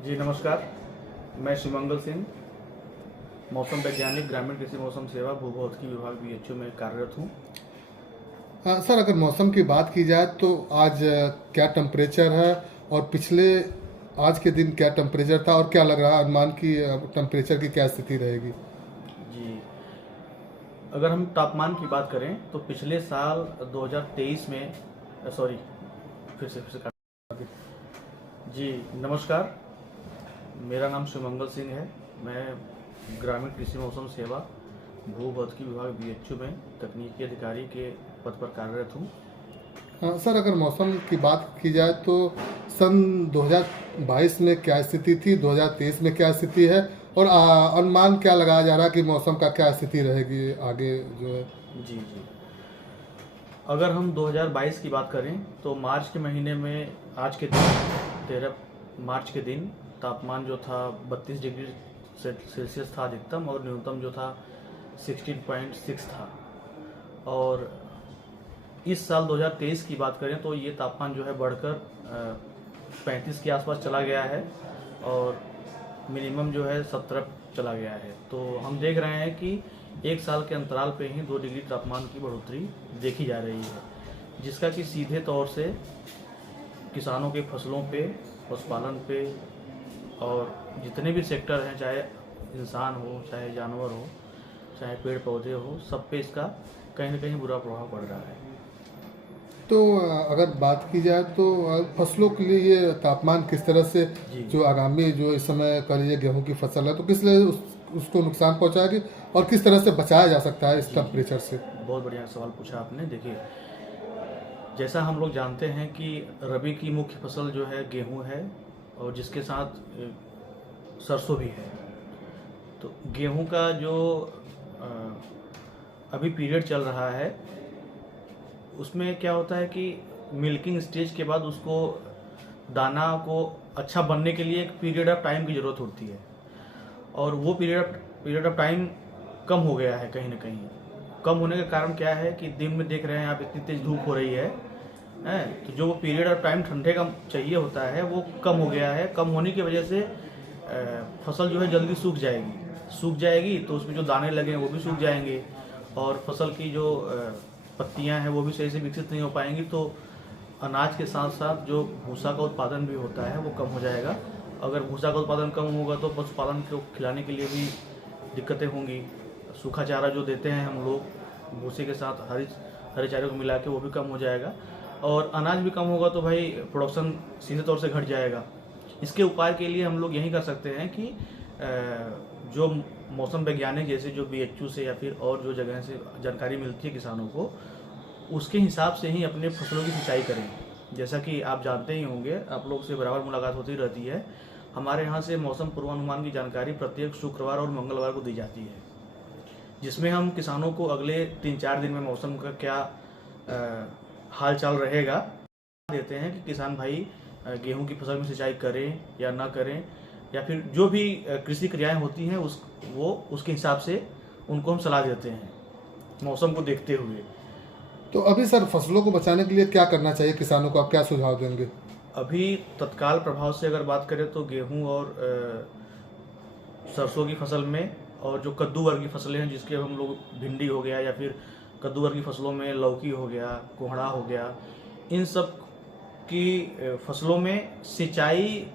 जी नमस्कार, मैं शिवमंगल सिंह, मौसम वैज्ञानिक, ग्रामीण कृषि मौसम सेवा, भूभौतिकी विभाग BHU में कार्यरत हूँ। सर, अगर मौसम की बात की जाए तो आज क्या टेम्परेचर है और पिछले आज के दिन क्या टेम्परेचर था और क्या लग रहा है अनुमान की टेम्परेचर की क्या स्थिति रहेगी? जी, अगर हम तापमान की बात करें तो पिछले साल 2023 में फिर से जी नमस्कार, मेरा नाम शिवमंगल सिंह है। मैं ग्रामीण कृषि मौसम सेवा, भूभौतिकी विभाग BHU में तकनीकी अधिकारी के पद पर कार्यरत हूँ। सर, अगर मौसम की बात की जाए तो सन 2022 में क्या स्थिति थी, 2023 में क्या स्थिति है और अनुमान क्या लगाया जा रहा है कि मौसम का क्या स्थिति रहेगी आगे जो है? जी, अगर हम 2022 की बात करें तो मार्च के महीने में आज के दिन 13 मार्च के दिन तापमान जो था 32 डिग्री सेल्सियस था अधिकतम, और न्यूनतम जो था 16.6 था। और इस साल 2023 की बात करें तो ये तापमान जो है बढ़कर 35 के आसपास चला गया है और मिनिमम जो है 17 चला गया है। तो हम देख रहे हैं कि एक साल के अंतराल पे ही 2 डिग्री तापमान की बढ़ोतरी देखी जा रही है, जिसका कि सीधे तौर से किसानों के फसलों पे, पशुपालन पे और जितने भी सेक्टर हैं, चाहे इंसान हो, चाहे जानवर हो, चाहे पेड़ पौधे हो, सब पे इसका कहीं ना कहीं बुरा प्रभाव पड़ रहा है। तो अगर बात की जाए तो फसलों के लिए ये तापमान किस तरह से जो आगामी जो इस समय कर लीजिए गेहूँ की फसल है तो किस लिए उसको नुकसान पहुंचाएगी और किस तरह से बचाया जा सकता है इस टेम्परेचर से? बहुत बढ़िया सवाल पूछा आपने। देखिए, जैसा हम लोग जानते हैं कि रबी की मुख्य फसल जो है गेहूँ है और जिसके साथ सरसों भी है। तो गेहूँ का जो अभी पीरियड चल रहा है उसमें क्या होता है कि मिल्किंग स्टेज के बाद उसको दाना को अच्छा बनने के लिए एक पीरियड ऑफ टाइम की ज़रूरत होती है, और वो पीरियड ऑफ टाइम कम हो गया है। कहीं ना कहीं कम होने का कारण क्या है कि दिन में देख रहे हैं आप, इतनी तेज़ धूप हो रही है, तो जो वो पीरियड ऑफ टाइम ठंडे का चाहिए होता है वो कम हो गया है। कम होने की वजह से फसल जो है जल्दी सूख जाएगी तो उसमें जो दाने लगे हैं वो भी सूख जाएंगे और फसल की जो पत्तियां हैं वो भी सही से विकसित नहीं हो पाएंगी। तो अनाज के साथ साथ जो भूसा का उत्पादन भी होता है वो कम हो जाएगा। अगर भूसा का उत्पादन कम होगा तो पशुपालन को खिलाने के लिए भी दिक्कतें होंगी। सूखा चारा जो देते हैं हम लोग भूसे के साथ हरे चारे को मिला के, वो भी कम हो जाएगा और अनाज भी कम होगा तो भाई प्रोडक्शन सीधे तौर से घट जाएगा। इसके उपाय के लिए हम लोग यही कर सकते हैं कि जो मौसम वैज्ञानिक जैसे जो BHU से या फिर और जो जगह से जानकारी मिलती है किसानों को, उसके हिसाब से ही अपने फसलों की सिंचाई करें। जैसा कि आप जानते ही होंगे, आप लोग से बराबर मुलाकात होती रहती है। हमारे यहाँ से मौसम पूर्वानुमान की जानकारी प्रत्येक शुक्रवार और मंगलवार को दी जाती है, जिसमें हम किसानों को अगले 3-4 दिन में मौसम का क्या हाल चाल रहेगा देते हैं कि किसान भाई गेहूं की फसल में सिंचाई करें या ना करें, या फिर जो भी कृषि क्रियाएं होती हैं उसके हिसाब से उनको हम सलाह देते हैं मौसम को देखते हुए। तो अभी सर, फसलों को बचाने के लिए क्या करना चाहिए किसानों को, आप क्या सुझाव देंगे? अभी तत्काल प्रभाव से अगर बात करें तो गेहूं और सरसों की फसल में, और जो कद्दू वर्ग की फसलें हैं जिसके हम लोग भिंडी हो गया या फिर कद्दूकर की फसलों में लौकी हो गया, कोहड़ा हो गया, इन सब की फसलों में सिंचाई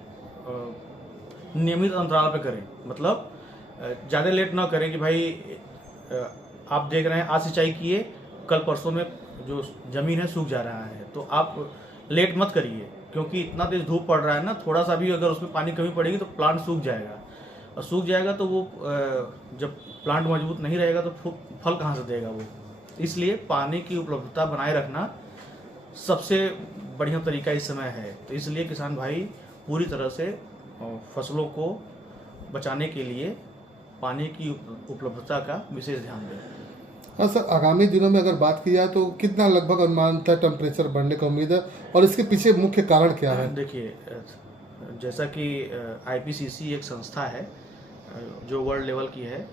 नियमित अंतराल पे करें। मतलब ज़्यादा लेट ना करें कि भाई आप देख रहे हैं आज सिंचाई किए, कल परसों में जो ज़मीन है सूख जा रहा है, तो आप लेट मत करिए, क्योंकि इतना तेज़ धूप पड़ रहा है ना, थोड़ा सा भी अगर उसमें पानी कमी पड़ेगी तो प्लांट सूख जाएगा, और सूख जाएगा तो वो जब प्लांट मजबूत नहीं रहेगा तो फल कहाँ से देगा वो। इसलिए पानी की उपलब्धता बनाए रखना सबसे बढ़िया तरीका इस समय है। तो इसलिए किसान भाई पूरी तरह से फसलों को बचाने के लिए पानी की उपलब्धता का विशेष ध्यान दें। हाँ सर, आगामी दिनों में अगर बात की जाए तो कितना लगभग अनुमानतः टेम्परेचर बढ़ने की उम्मीद है और इसके पीछे मुख्य कारण क्या है? देखिए, जैसा कि IPCC एक संस्था है जो वर्ल्ड लेवल की है,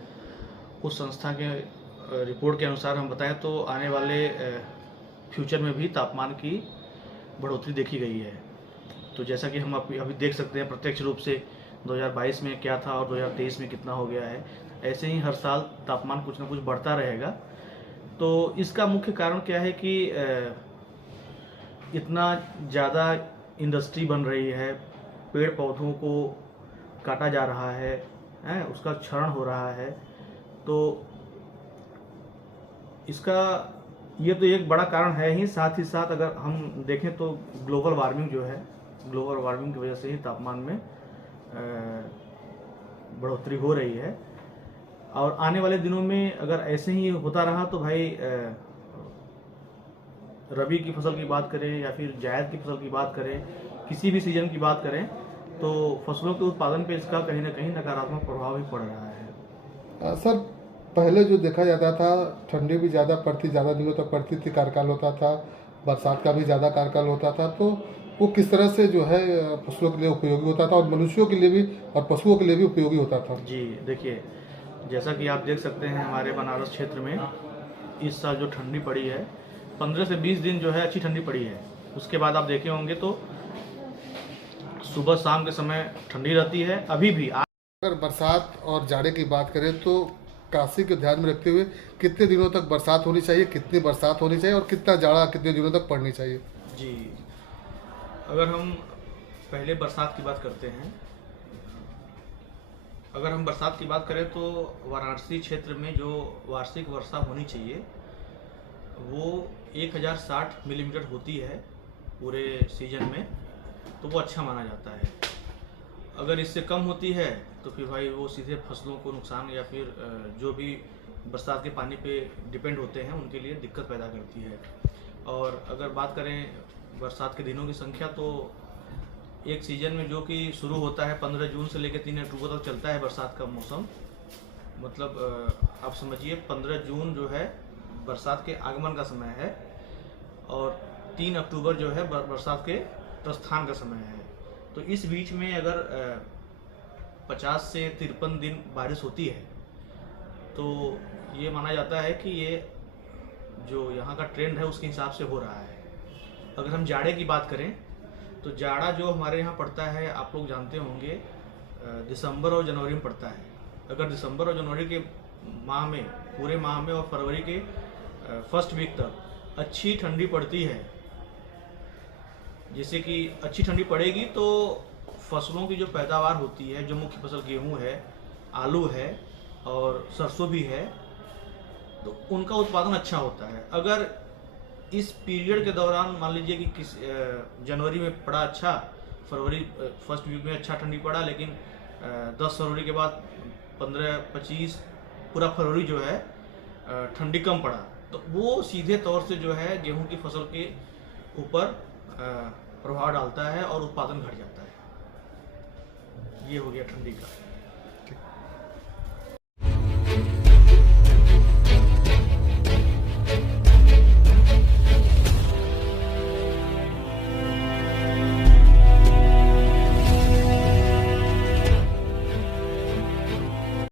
उस संस्था के रिपोर्ट के अनुसार हम बताएं तो आने वाले फ्यूचर में भी तापमान की बढ़ोतरी देखी गई है। तो जैसा कि हम अभी देख सकते हैं प्रत्यक्ष रूप से 2022 में क्या था और 2023 में कितना हो गया है, ऐसे ही हर साल तापमान कुछ ना कुछ बढ़ता रहेगा। तो इसका मुख्य कारण क्या है कि इतना ज़्यादा इंडस्ट्री बन रही है, पेड़ पौधों को काटा जा रहा है, उसका क्षरण हो रहा है। तो इसका ये तो एक बड़ा कारण है ही, साथ ही साथ अगर हम देखें तो ग्लोबल वार्मिंग जो है, ग्लोबल वार्मिंग की वजह से ही तापमान में बढ़ोतरी हो रही है। और आने वाले दिनों में अगर ऐसे ही होता रहा तो भाई रबी की फसल की बात करें या फिर जायद की फसल की बात करें, किसी भी सीजन की बात करें, तो फसलों के उत्पादन पे इसका कहीं ना कहीं नकारात्मक प्रभाव ही पड़ रहा है। सर, पहले जो देखा जाता था ठंडी भी ज़्यादा पड़ती, ज़्यादा दिनों तक पड़ती थी, कार्यकाल होता था, बरसात का भी ज़्यादा कार्यकाल होता था, तो वो किस तरह से जो है फसलों के लिए उपयोगी होता था और मनुष्यों के लिए भी और पशुओं के लिए भी उपयोगी होता था? जी देखिए, जैसा कि आप देख सकते हैं हमारे बनारस क्षेत्र में इस साल जो ठंडी पड़ी है, 15 से 20 दिन जो है अच्छी ठंडी पड़ी है। उसके बाद आप देखे होंगे तो सुबह शाम के समय ठंडी रहती है। अभी भी अगर बरसात और जाड़े की बात करें तो काशी को ध्यान में रखते हुए कितने दिनों तक बरसात होनी चाहिए, कितनी बरसात होनी चाहिए और कितना जाड़ा कितने दिनों तक पड़नी चाहिए? जी, अगर हम पहले बरसात की बात करते हैं, अगर हम बरसात की बात करें तो वाराणसी क्षेत्र में जो वार्षिक वर्षा होनी चाहिए वो 1060 मिलीमीटर होती है पूरे सीजन में, तो वो अच्छा माना जाता है। अगर इससे कम होती है तो फिर भाई वो सीधे फसलों को नुकसान या फिर जो भी बरसात के पानी पे डिपेंड होते हैं उनके लिए दिक्कत पैदा करती है। और अगर बात करें बरसात के दिनों की संख्या, तो एक सीजन में जो कि शुरू होता है 15 जून से लेकर 3 अक्टूबर तक चलता है बरसात का मौसम। मतलब आप समझिए 15 जून जो है बरसात के आगमन का समय है और 3 अक्टूबर जो है बरसात के प्रस्थान का समय है। तो इस बीच में अगर 50 से 53 दिन बारिश होती है तो ये माना जाता है कि ये जो यहाँ का ट्रेंड है उसके हिसाब से हो रहा है। अगर हम जाड़े की बात करें तो जाड़ा जो हमारे यहाँ पड़ता है, आप लोग जानते होंगे, दिसंबर और जनवरी में पड़ता है। अगर दिसंबर और जनवरी के माह में, पूरे माह में और फरवरी के फर्स्ट वीक तक अच्छी ठंडी पड़ती है, जैसे कि अच्छी ठंडी पड़ेगी तो फसलों की जो पैदावार होती है, जो मुख्य फसल गेहूं है, आलू है और सरसों भी है, तो उनका उत्पादन अच्छा होता है। अगर इस पीरियड के दौरान मान लीजिए कि किस जनवरी में पड़ा अच्छा, फरवरी फर्स्ट वीक में अच्छा ठंडी पड़ा, लेकिन 10 फरवरी के बाद 15-25 पूरा फरवरी जो है ठंडी कम पड़ा, तो वो सीधे तौर से जो है गेहूं की फसल के ऊपर प्रभाव डालता है और उत्पादन घट जाता है। ये हो गया ठंडी का।